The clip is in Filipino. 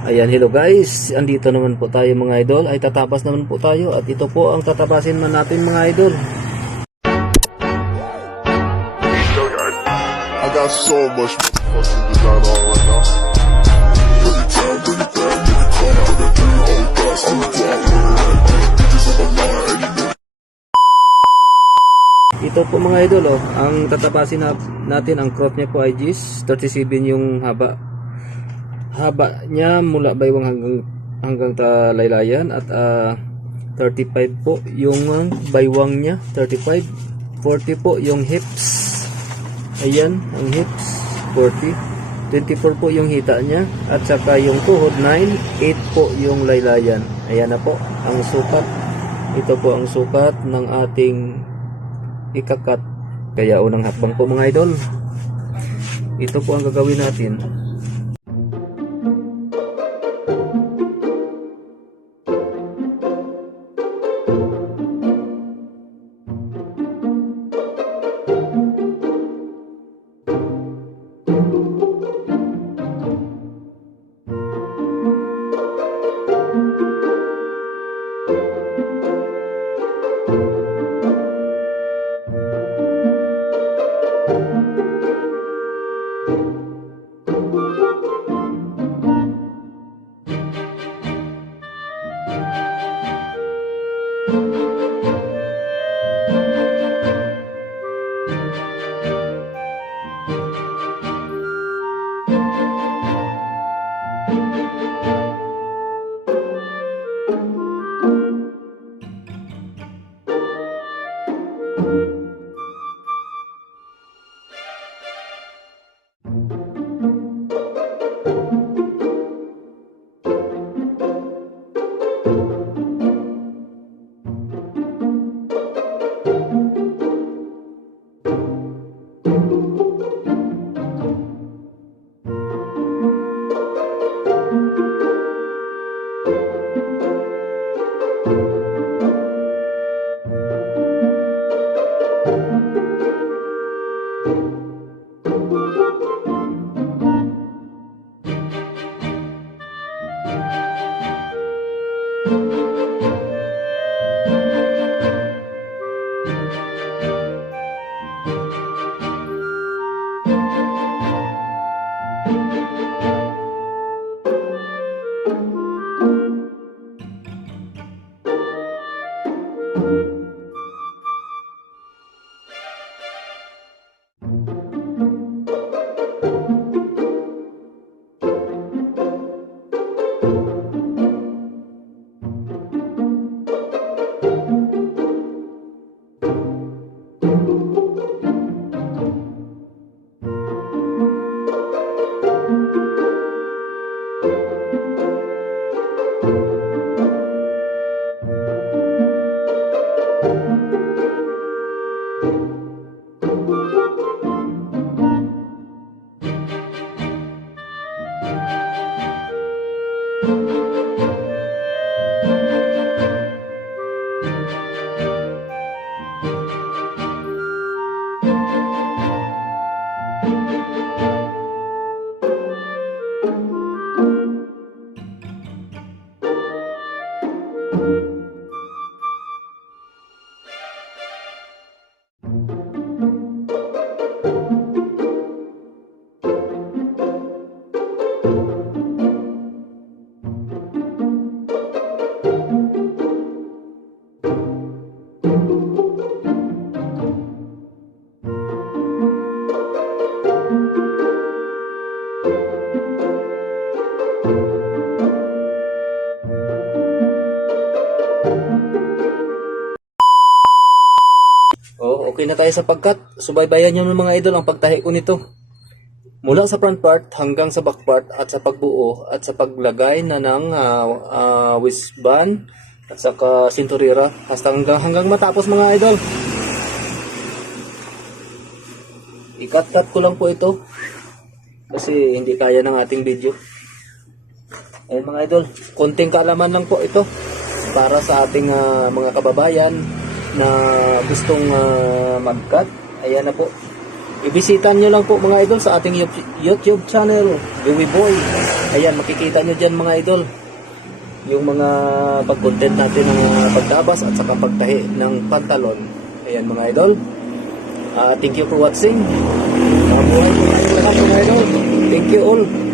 Ayan, hello guys. Andito naman po tayo mga idol. Ay tatapas naman po tayo. At ito po ang tatapasin man natin mga idol. I got so much fucking design on right now. Ito po mga idol, ang tatapasin natin, ang crop niya po ay 37 yung haba niya mula baywang hanggang talaylayan, at 35 po yung baywang niya, 35, 40 po yung hips. Ayan, ang hips 40, 24 po yung hita niya, at saka yung tuhod 9, 8 po yung laylayan. Ayan na po ang sukat. Ito po ang sukat ng ating ikakat. Kaya unang hakbang po mga idol, ito po ang gagawin natin. Okay na tayo sa pagkat. Subaybayan nyo ng mga idol ang pagtahi ko nito. Mula sa front part hanggang sa back part, at sa pagbuo at sa paglagay na ng waistband at saka sinturira hasta hanggang matapos mga idol. I-cut ko lang po ito kasi hindi kaya ng ating video. Ayun mga idol, konting kaalaman lang po ito para sa ating mga kababayan na gustong mag-cut. Ayan na po. ibisita nyo lang po mga idol sa ating YouTube channel, Gawi Boy. Ayan, makikita nyo dyan mga idol yung mga pag-content natin ng pagtabas at saka pagtahi ng pantalon. Ayan mga idol. Thank you for watching. Mabuhay po kayong lahat mga idol. Thank you all.